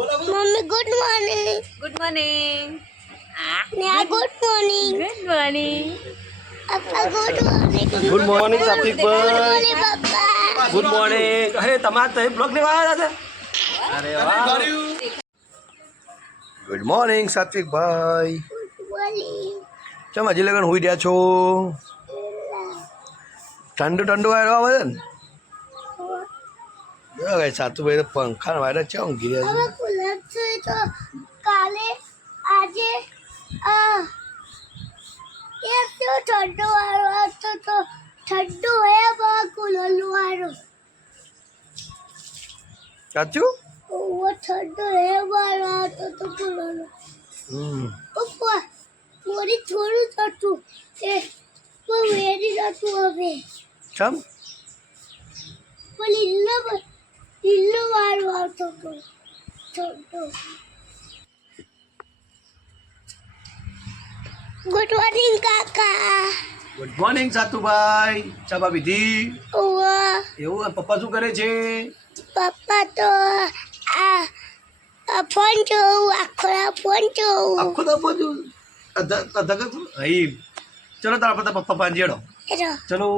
Mummy good morning. Good morning. ને good morning. Good morning. પપ્પા good morning. Good morning Satvikbhai ભાઈ. Good morning. અરે તમારે તો બ્લોગ લેવા આવ્યા હતા. અરે વાહ. ગુડ મોર્નિંગ સાત્વિક ભાઈ. ચમ હજી લગન હોઈ રહ્યા છો? ઠંડુ ઠંડુ વાયરો આવે છે ને? જો ભાઈ પંખા વાયરો છે ઊંઘી રહ્યા હવે છે તો કાલે આજે તો ઠંડો વાળો હતો તો ઠંડુ હે બા કુલર વાળો સાચું? ઓ ઠંડો હે વાળો હતો તો કુલર હમ. પપ્પા મોરી થોડું થતું એ બહુ વેરી નતું હવે. ચમ? પણ લીલો લીલો વાળો આવતો હતો ઠંડો ગુડ મોર્નિંગ કાકા ગુડ મોર્નિંગ સાતુભાઈ ચા બા પીધી ઓવા એવું આ પપ્પા શું કરે છે પપ્પા તો આ આ ફોન જોઉં આખો ફોન જોઉં આખો તો બધું અધા અધા કશું અહીં ચલો તારા બધા પપ્પા પાંજેડો હેલો ચલો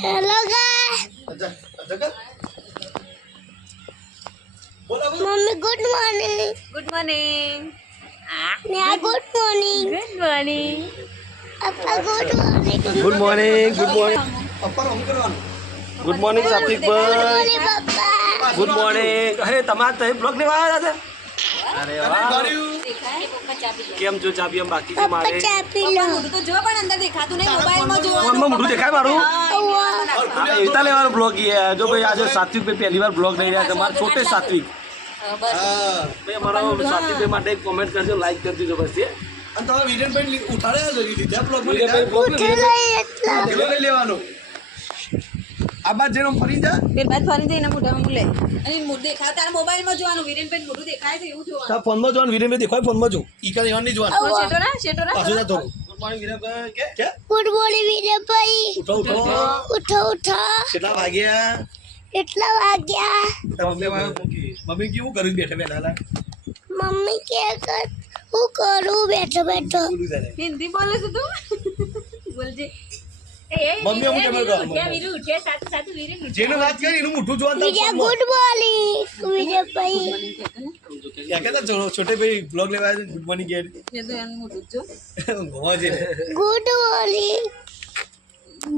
હેલો ગાય અધા અધા કર બોલો મમ્મી ગુડ મોર્નિંગ ગુડ મોર્નિંગ ને ગુડ મોર્નિંગ ગુડ મોર્નિંગ પપ્પા good morning good morning good morning good morning સાત્વિકભાઈ ભાઈ. ગુડ મોર્નિંગ અરે તમારે તો બ્લોગ લેવા આવ્યા હતા અરે વાહ. કેમ જો ચાબી એમ બાકી છે મારે? ચાબી લો. તો જો પણ અંદર દેખાતું નહીં મોબાઈલમાં જો ફોનમાં મોઢું દેખાય મારું? હા લેવાનો બ્લોગ જો ભાઈ આજે સાત્વિક ભાઈ પહેલી વાર બ્લોગ લઈ રહ્યા છે છોટે સાત્વિક. ભાઈ અમારા સાત્વિકભાઈ માટે કોમેન્ટ કરજો લાઈક કરી દીધો બસ એ અને તમે બ્લોગ લઈ લેવાનો. આ બાદ જેનો ફરી જા. ફેર બાદ ફરી જઈને મોઢામાં બોલે અને મોઢું દેખાય તારા મોબાઈલમાં જોવાનું. વિરેનભાઈ મોઢું દેખાય છે એવું જોવાનું. તા ફોનમાં જોવાનું વિરેનભાઈ દેખાય ફોનમાં જો. ઈ કાલે નહીં જોવાનું. શેટો ના શેટો ના પાછું જતો ગુડ મોર્નિંગ વિજયભાઈ કે? ગુડ મોર્નિંગ ભાઈ ઉઠો ઉઠો. ઉઠો ઉઠો. કેટલા વાગ્યા? કેટલા વાગ્યા? મમ્મી મમ્મી કેવું કર્યું બેઠા બેઠા લા? મમ્મી કે કર હું કરું બેઠો બેઠો. હિન્દી બોલે છે તું? બોલજે. મમ્મી અમુક કેમ કહો? વીરુ ઉઠે સાચું સાચું વીરુ જેને વાત કરી એનું મોઢું જોવાનું વિજય ગુડ મોર્નિંગ વિજય ભાઈ. છોટે ભાઈ બ્લોગ લેવા આવ્યા છે, ગુડ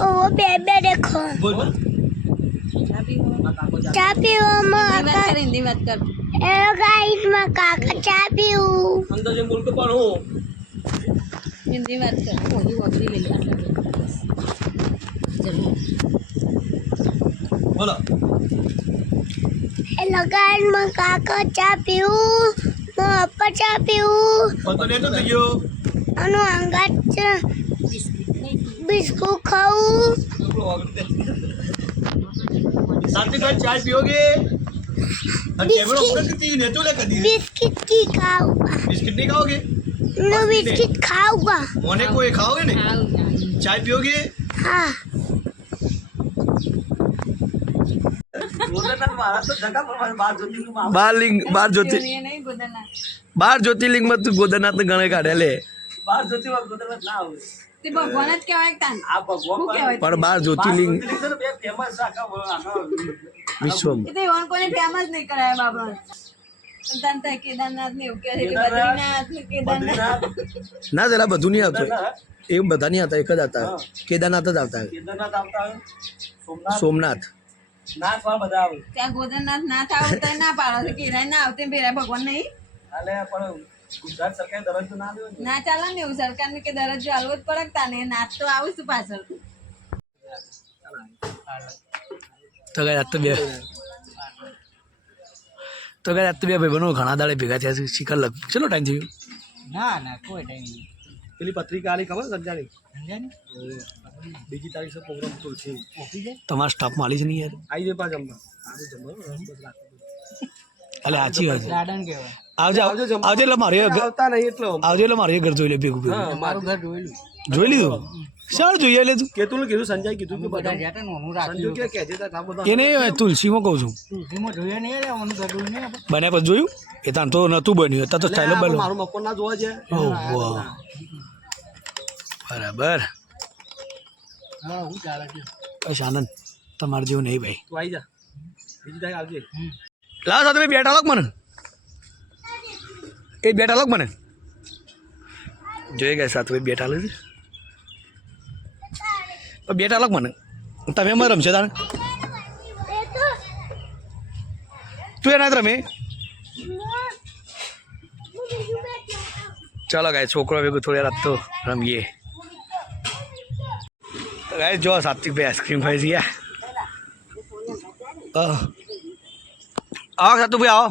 ઓવો બે કાકા ચા પીવું અંદર જે બોલતો હિન્દી વાત કર હેલો ગાઈસમાં કાકા ચા પીવું apa capiu? Pantone itu tujuh. Anu angkat biscuit खाओ शांति का चाय पियोगे? बिस्किट की खाऊँगा। बिस्किट नहीं खाओगे? नो बिस्किट खाऊँगा। मोने को ये खाओगे नहीं? चाय पियोगे? हाँ। બાર લિંગ બાર જ્યોતિ બાર જ્યોતિર્લિંગમાં તું ગોદરનાથ ને ગણે કાઢે લે. તે ભગવાન જ કહેવાય તાન. પણ બાર જ્યોતિર્લિંગ વિશ્વમ. એ તો એવાને કોઈને ફેમસ નહીં કરાય બાબા. તાન તો કેદારનાથ ને કે બદ્રીનાથ ને કેદારનાથ. ના જરા બધું નહીં આવતું. એ બધા નહીં આવતા એક જ આવતા. કેદારનાથ જ આવતા. સોમનાથ. ત્યાં ગોદરનાથ ના થાવ તો ના પાડો. તો કેરાય ના આવતે ભેરા ભગવાન નહીં. ના ચાલે ને એવું. સરકારને કે દરજ્જો હાલવો જ પડે તાને. નાચ તો આવું છું પાછળ. તો ગાય આજ તો બે. તો ગાય આજ તો બે ભાઈ બનો ઘણા દાડે ભેગા થયા છે. શિખર લગભગ ચલો ટાઈમ થયો? ના ના કોઈ ટાઈમ નહીં. પેલી પત્રિકા આલી ખબર સંજાની? સમજ્યા ને બીજી તારીખે પ્રોગ્રામ તો છે. તમારા સ્ટાફમાં આલી છે નહીં યાર? આવી જાય પાછા જમવા અલે સાચી વાત છે. ગાર્ડન કહેવાય. આવજે આવજો. એટલે મારે ઘર- આવતા નહીં એટલે. આવજે એટલે મારે ઘર જોઈ લે ભેગું ભેગું. મારું ઘર જોયેલું જોઈ લીધું? શાળ જોઈએ એટલે તું? કેતું કીધું સંજય કીધું કે બધા ને કે કહેજે એને તુલસીમાં કહું છું. તુલસીમાં જોઈએ નહીં એટલે ઓનું ઘર નહીં બને પછી જોયું? એ તાન તો નહોતું બન્યું તો એટલે સ્ટાઇલ મારું મકોર ના જોવા છે. ઓહ બરાબર. હા હું ચાલે છે બસ આનંદ. તમારે જેવું નહીં ભાઈ. તું આવી જા. બીજી તારીખ આવજે. લાવ સાથે ભાઈ બેઠા લોક મને. એ બેટા લોક મને. જોઈ ગયા સાથે ભાઈ બેટા લોક બેઠા લોક મને. તમે એમાં રમશે તારે તું એના જ રમે? ચાલો ગાય છોકરો ભેગું થોડી રાત તો રમીએ. ગાય જો સાત્વિક ભાઈ આઈસ્ક્રીમ ખાઈ છે આવો સાતુ ભાઈ આવો.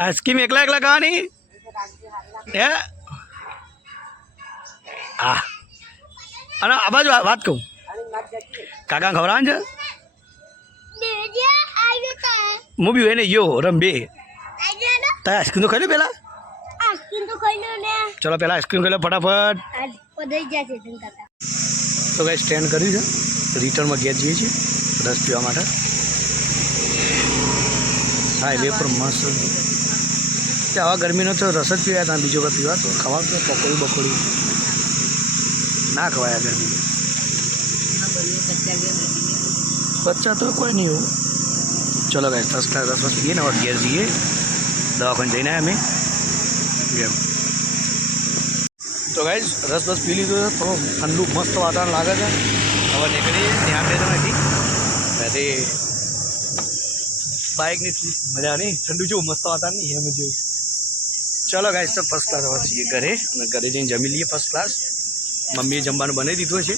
આઈસ્ક્રીમ એકલા એકલા ખાવાની? હે? હા. અને આ બાજુ વાત કહું. કાકા ખવડાવવાનું છે? હું બી એને યો રમ બે. તારે આઈસ્ક્રીમ તો ખાઈ લે પેલા? તો ને ચલો પેલા આઈસ્ક્રીમ ખાઈ લે ફટાફટ. પધાઈ જશે તો. કઈ સ્ટેન્ડ કર્યું છે. રિટર્નમાં ગેસ જઈએ છીએ. રસ પીવા માટે. હાઈવે પર મસ્ત. તે આવા ગરમીનો તો રસ જ પીવાય ત્યાં બીજો કંઈ પીવા તો ખાવાનું તો પકોડી બકોડી? ના ખવાય આ ગરમી. બચ્ચા તો કોઈ નહીં એવું ચલો ગાય રસ રસ પીએ ને ઘેર જઈએ. દવાખાને જઈને અમે. એમ. તો ગાઈઝ રસ બસ પી લીધું છે, થોડું ઠંડુ મસ્ત વાતાવરણ લાગે છે. હવે નીકળીએ ત્યાં બે નથી ત્યારે બાઇકની મજા નહીં, ઠંડુ જેવું મસ્ત વાતાવરણ નહીં, એમ જેવું ચલો ગાઈઝ તો ફર્સ્ટ ક્લાસ હવે જઈએ ઘરે, અને ઘરે જઈને જમી લઈએ ફર્સ્ટ ક્લાસ મમ્મીએ જમવાનું બનાવી દીધું છે